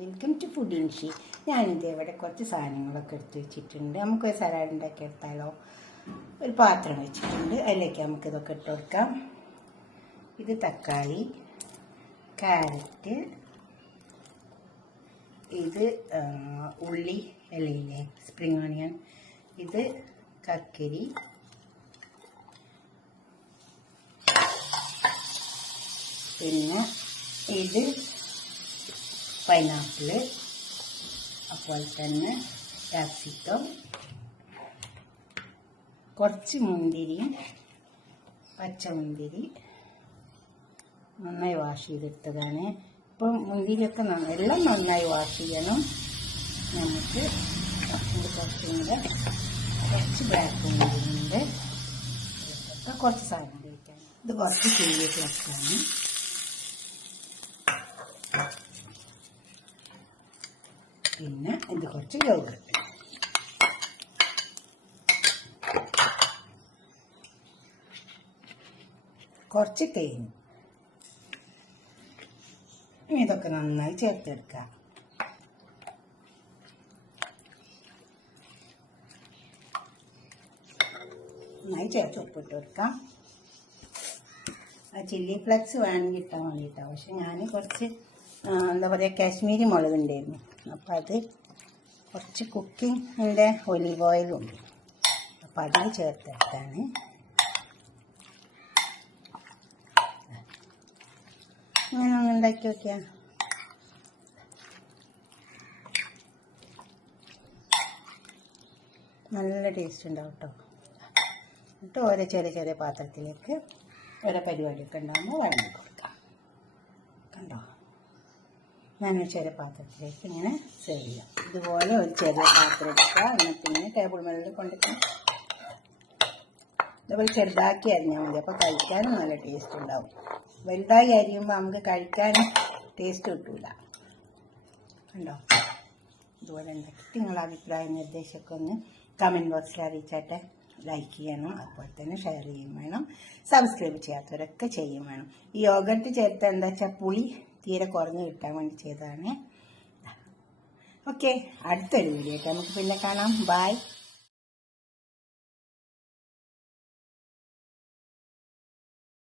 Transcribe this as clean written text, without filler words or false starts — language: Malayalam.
Welcome to food ഇൻഷി. ഞാനിത് ഇവിടെ കുറച്ച് സാധനങ്ങളൊക്കെ എടുത്ത് വെച്ചിട്ടുണ്ട്. നമുക്കൊരു സലാഡ് ഉണ്ടാക്കി എടുത്താലോ. ഒരു പാത്രം വെച്ചിട്ടുണ്ട്, അതിലേക്ക് നമുക്കിതൊക്കെ ഇട്ട് കൊടുക്കാം. ഇത് തക്കാളി, ക്യാരറ്റ്, ഇത് ഉള്ളി ഇലയില്ലേ, സ്പ്രിംഗ് ഓണിയൻ, ഇത് കക്കരി, പിന്നെ ഇത് പൈനാപ്പിൾ, അതുപോലെ തന്നെ ക്യാപ്സിക്കം, കുറച്ച് മുന്തിരിയും പച്ചമുന്തിരി നന്നായി വാഷ് ചെയ്തെടുത്തതാണ്. ഇപ്പം മുന്തിരിയൊക്കെ എല്ലാം നന്നായി വാഷ് ചെയ്യണം. നമുക്ക് ഇത് കുറച്ചും കൂടെ കുറച്ച് ബ്ലാക്ക് മുന്തിരിയുണ്ട്. കുറച്ച് സാധനം ഉപയോഗിക്കാൻ ഇത് കുറച്ച് ചില്ലി ഫ്ലക്സാണ്. പിന്നെ ഇത് കുറച്ച് യോഗട്ട്. കുറച്ച് തേൻ. ഇതൊക്കെ നന്നായി ചേർത്തെടുക്കുക. നന്നായി ചേർത്ത് ഉപ്പിട്ട് കൊടുക്കാം. ചില്ലി ഫ്ലെക്സ് വേണമെങ്കിൽ ഇട്ടാൽ വേണ്ടിയിട്ടാണ്. പക്ഷെ ഞാൻ കുറച്ച് എന്താ പറയുക, കാശ്മീരി മുളക് ഉണ്ടായിരുന്നു. അപ്പം അത് കുറച്ച് കുക്കിങ്ങിൻ്റെ ഒലിവ് ഓയിലുണ്ട്, അപ്പം അതിൽ ചേർത്തെടുത്താണ്. ഇങ്ങനെ ഒന്ന് ഉണ്ടാക്കി നോക്കിയാൽ നല്ല ടേസ്റ്റ് ഉണ്ടാവും കേട്ടോ. എന്നിട്ട് ഓരോ ചെറിയ ചെറിയ പാത്രത്തിലേക്ക് ഓരോ പരിപാടിയൊക്കെ ഉണ്ടാകുമ്പോൾ വഴങ്ങി കൊടുക്കാം. കണ്ടോ, ഞാനൊരു ചെറിയ പാത്രത്തിലേക്ക് ഇങ്ങനെ സെർവ് ചെയ്യാം. ഇതുപോലെ ഒരു ചെറിയ പാത്രം എടുക്കുക, എന്നിട്ട് ഇങ്ങനെ ടേബിൾ മേളിൽ കൊണ്ടിട്ട് ഇതുപോലെ ചെറുതാക്കി അരിഞ്ഞാൽ മതി. അപ്പോൾ കഴിക്കാനും നല്ല ടേസ്റ്റ് ഉണ്ടാവും. വലുതായി അരിയുമ്പോൾ നമുക്ക് കഴിക്കാൻ ടേസ്റ്റ് കിട്ടൂല. കണ്ടോ, ഇതുപോലെ ഉണ്ടാക്കിയിട്ട് നിങ്ങളുടെ അഭിപ്രായ നിർദ്ദേശമൊക്കെ ഒന്ന് കമൻറ്റ് ബോക്സിൽ അറിയിച്ചാട്ടെ. ലൈക്ക് ചെയ്യണം, അതുപോലെ തന്നെ ഷെയർ ചെയ്യും വേണം. സബ്സ്ക്രൈബ് ചെയ്യാത്തവരൊക്കെ ചെയ്യും വേണം. ഈ യോഗട്ട് ചേർത്ത് എന്താ വെച്ചാൽ പുളി തീരെ കുറഞ്ഞ് കിട്ടാൻ വേണ്ടി ചെയ്തതാണ്. ഓക്കെ, അടുത്തൊരു വീഡിയോ ആയിട്ട് നമുക്ക് പിന്നെ കാണാം. ബൈ.